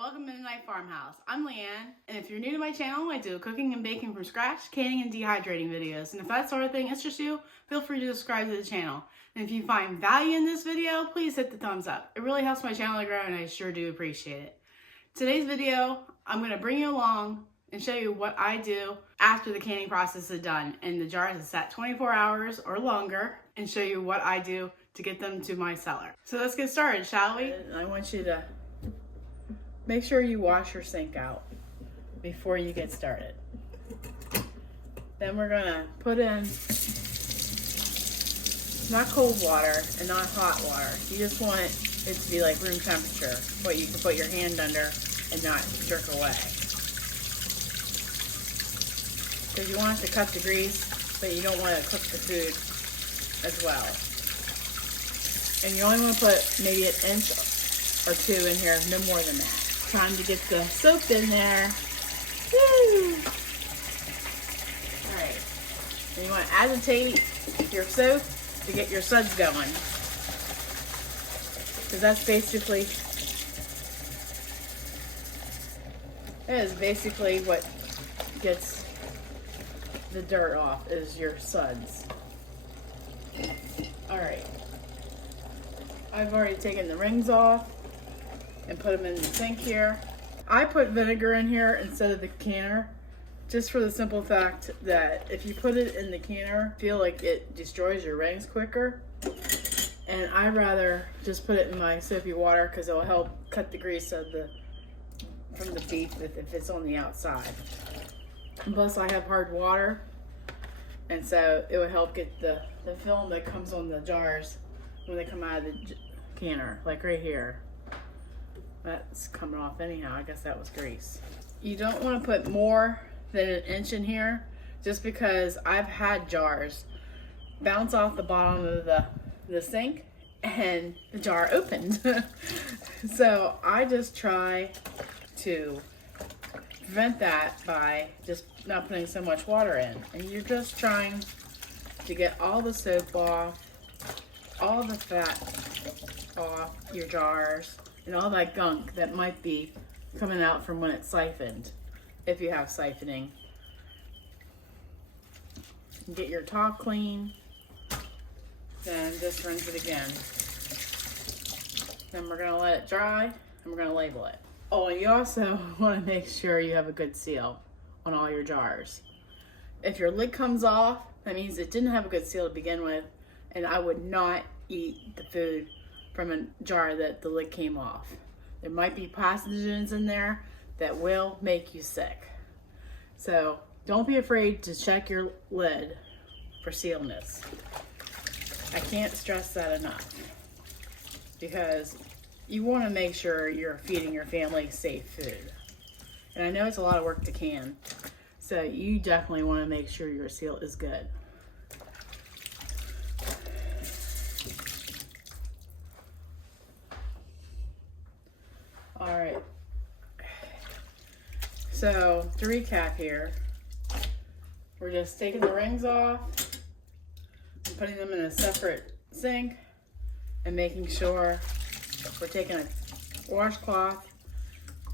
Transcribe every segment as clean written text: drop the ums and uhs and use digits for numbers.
welcome to Mennonite Farmhouse. I'm Leanne, and if you're new to my channel, I do cooking and baking from scratch, canning and dehydrating videos. And if that sort of thing interests you, feel free to subscribe to the channel. And if you find value in this video, please hit the thumbs up. It really helps my channel to grow, and I sure do appreciate it. Today's video, I'm going to bring you along and show you what I do after the canning process is done. And the jars is set 24 hours or longer, and show you what I do to get them to my cellar. So let's get started, shall we? I want you to make sure you wash your sink out before you get started. Then we're gonna put in not cold water and not hot water. You just want it to be like room temperature, what you can put your hand under and not jerk away. Because you want it to cut the grease, but you don't want to cook the food as well. And you only want to put maybe an inch or two in here, no more than that. Time to get the soap in there. Woo! Alright. And you want to agitate your soap to get your suds going. Because that's basically, what gets the dirt off, is your suds. Alright. I've already taken the rings off and put them in the sink here. I put vinegar in here instead of the canner, just for the simple fact that if you put it in the canner, I feel like it destroys your rings quicker. And I rather just put it in my soapy water because it will help cut the grease from the beef if it's on the outside. And plus I have hard water, and so it would help get the film that comes on the jars when they come out of the canner, like right here. That's coming off anyhow. I guess that was grease. You don't want to put more than an inch in here, just because I've had jars bounce off the bottom of the sink and the jar opened. So I just try to prevent that by just not putting so much water in. And you're just trying to get all the soap off, all the fat off your jars, and all that gunk that might be coming out from when it's siphoned, if you have siphoning. Get your top clean, then just rinse it again. Then we're gonna let it dry, and we're gonna label it. Oh, and you also wanna make sure you have a good seal on all your jars. If your lid comes off, that means it didn't have a good seal to begin with, and I would not eat the food from a jar that the lid came off. There might be pathogens in there that will make you sick. So don't be afraid to check your lid for sealness. I can't stress that enough, because you want to make sure you're feeding your family safe food. And I know it's a lot of work to can, so you definitely want to make sure your seal is good. Alright, so to recap here, we're just taking the rings off and putting them in a separate sink, and making sure we're taking a washcloth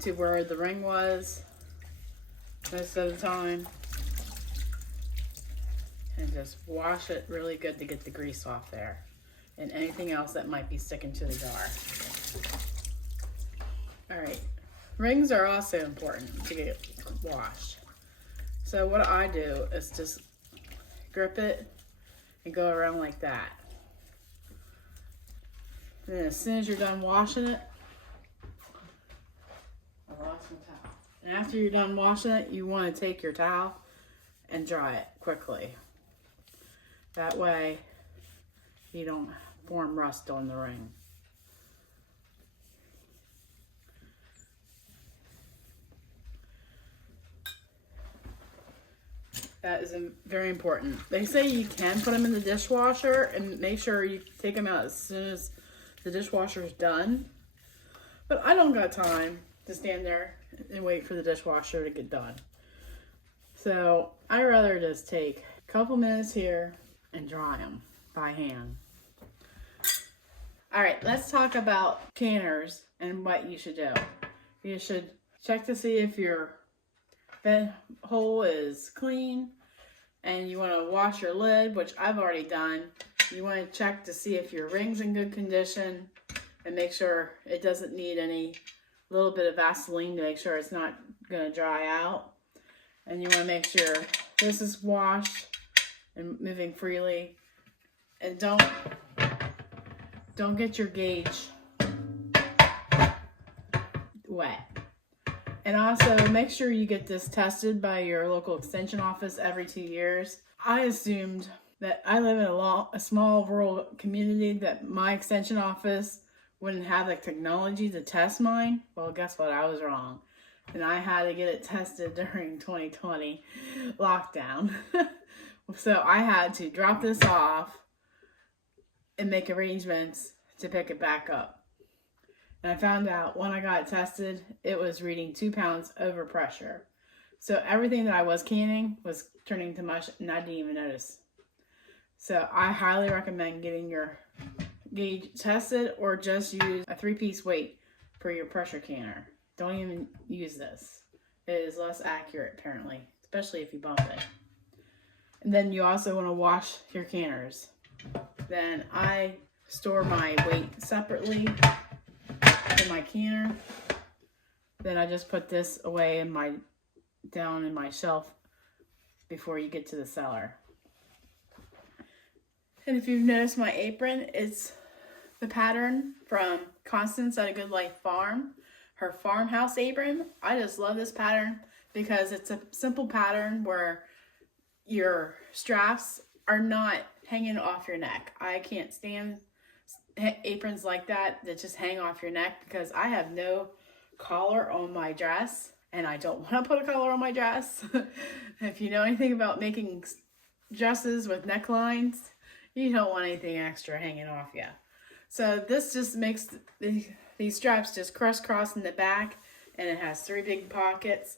to where the ring was most of the time, and just wash it really good to get the grease off there and anything else that might be sticking to the jar. Alright, rings are also important to get washed. So what I do is just grip it and go around like that. And then as soon as you're done washing it, I lost my towel. And after you're done washing it, you want to take your towel and dry it quickly. That way you don't form rust on the ring. That is very important. They say you can put them in the dishwasher, and make sure you take them out as soon as the dishwasher is done. But I don't got time to stand there and wait for the dishwasher to get done. So I rather just take a couple minutes here and dry them by hand. All right, let's talk about canners and what you should do. You should check to see if your vent hole is clean, and you want to wash your lid, which I've already done. You want to check to see if your ring's in good condition and make sure it doesn't need any little bit of Vaseline to make sure it's not going to dry out. And you want to make sure this is washed and moving freely. And don't get your gauge wet. And also make sure you get this tested by your local extension office every 2 years. I assumed that I live in a small rural community that my extension office wouldn't have the technology to test mine. Well, guess what? I was wrong. And I had to get it tested during 2020 lockdown. So I had to drop this off and make arrangements to pick it back up. And I found out when I got it tested, it was reading 2 pounds over pressure. So everything that I was canning was turning to mush, and I didn't even notice. So I highly recommend getting your gauge tested, or just use a 3-piece weight for your pressure canner. Don't even use this. It is less accurate apparently, especially if you bump it. And then you also want to wash your canners. Then I store my weight separately in my canner. Then I just put this away down in my shelf before you get to the cellar. And if you've noticed my apron, it's the pattern from Constance at A Good Life Farm, her farmhouse apron. I just love this pattern because it's a simple pattern where your straps are not hanging off your neck. I can't stand aprons like that just hang off your neck, because I have no collar on my dress and I don't want to put a collar on my dress. If you know anything about making dresses with necklines, you don't want anything extra hanging off you. So this just makes these straps just crisscross in the back, and it has 3 big pockets.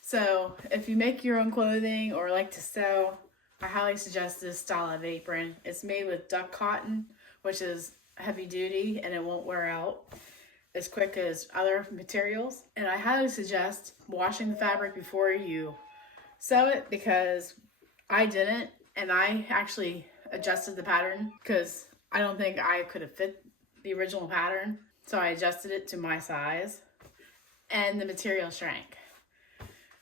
So if you make your own clothing or like to sew, I highly suggest this style of apron. It's made with duck cotton, which is heavy duty and it won't wear out as quick as other materials. And I highly suggest washing the fabric before you sew it, because I didn't, and I actually adjusted the pattern because I don't think I could have fit the original pattern. So I adjusted it to my size and the material shrank.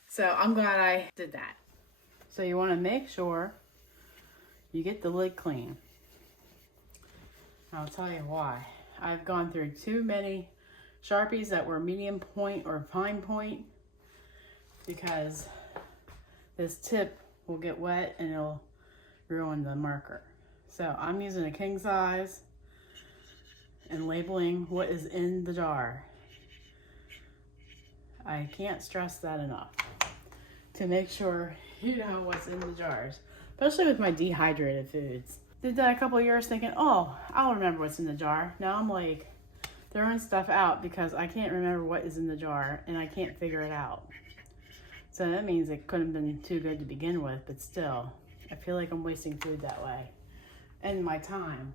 So I'm glad I did that. So you want to make sure you get the lid clean. I'll tell you why. I've gone through too many Sharpies that were medium point or fine point, because this tip will get wet and it'll ruin the marker. So I'm using a king size and labeling what is in the jar. I can't stress that enough, to make sure you know what's in the jars, especially with my dehydrated foods. Did that a couple of years thinking, oh, I'll remember what's in the jar. Now I'm like throwing stuff out because I can't remember what is in the jar and I can't figure it out. So that means it couldn't have been too good to begin with, but still, I feel like I'm wasting food that way and my time.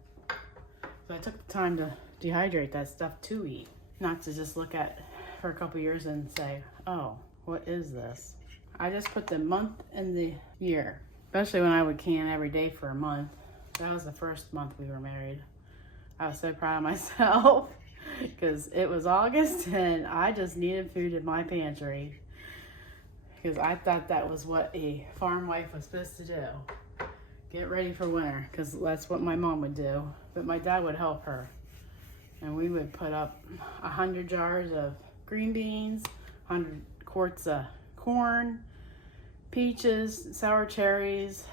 So I took the time to dehydrate that stuff to eat, not to just look at for a couple years and say, oh, what is this? I just put the month and the year, especially when I would can every day for a month. That was the first month we were married. I was so proud of myself because it was August and I just needed food in my pantry, because I thought that was what a farm wife was supposed to do. Get ready for winter, because that's what my mom would do. But my dad would help her. And we would put up 100 jars of green beans, 100 quarts of corn, peaches, sour cherries,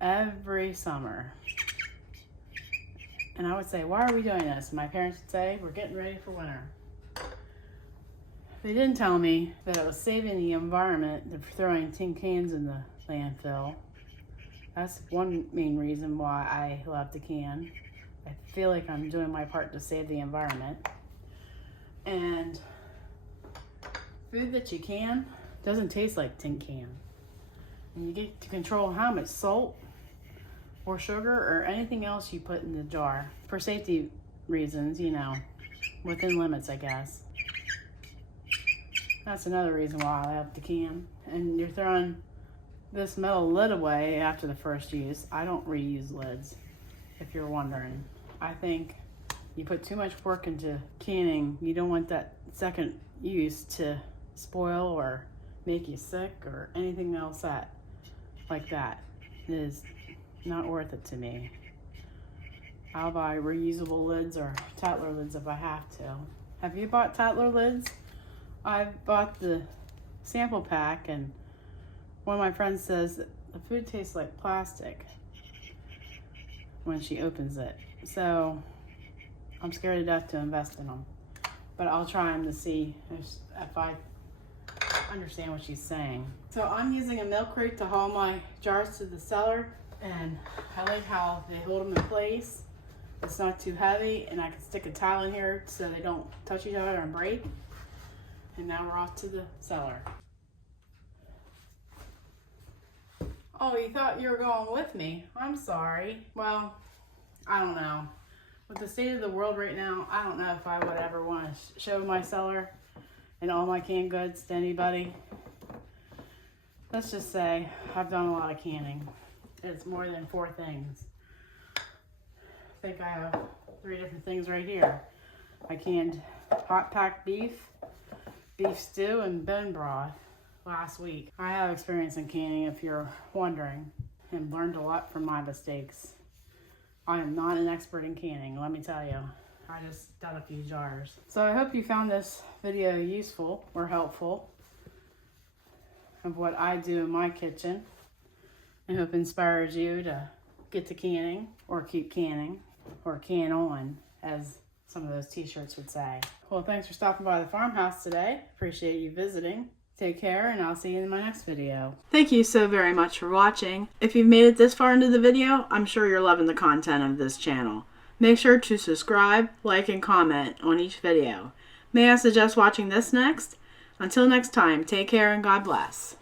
every summer. And I would say, why are we doing this? My parents would say, we're getting ready for winter. They didn't tell me that it was saving the environment than throwing tin cans in the landfill. That's one main reason why I love to can. I feel like I'm doing my part to save the environment. And food that you can doesn't taste like tin can. And you get to control how much salt or sugar or anything else you put in the jar. For safety reasons, you know, within limits, I guess. That's another reason why I love the can. And you're throwing this metal lid away after the first use. I don't reuse lids, if you're wondering. I think you put too much work into canning. You don't want that second use to spoil or make you sick or anything else like that. It is not worth it to me. I'll buy reusable lids or Tatler lids if I have to. Have you bought Tatler lids? I've bought the sample pack, and one of my friends says that the food tastes like plastic when she opens it. So I'm scared to death to invest in them. But I'll try them to see if I understand what she's saying. So I'm using a milk crate to haul my jars to the cellar, and I like how they hold them in place. It's not too heavy, and I can stick a towel in here so they don't touch each other and break. And now we're off to the cellar. Oh, you thought you were going with me? I'm sorry. Well, I don't know. With the state of the world right now, I don't know if I would ever want to show my cellar and all my canned goods to anybody. Let's just say I've done a lot of canning. It's more than 4 things. I think I have 3 different things right here. I canned hot packed beef stew, and bone broth last week. I have experience in canning, if you're wondering, and learned a lot from my mistakes. I am not an expert in canning, let me tell you. I just done a few jars. So I hope you found this video useful or helpful of what I do in my kitchen. I hope it inspires you to get to canning, or keep canning, or can on, as some of those t-shirts would say. Well, thanks for stopping by the farmhouse today. Appreciate you visiting. Take care, and I'll see you in my next video. Thank you so very much for watching. If you've made it this far into the video, I'm sure you're loving the content of this channel. Make sure to subscribe, like, and comment on each video. May I suggest watching this next? Until next time, take care and God bless.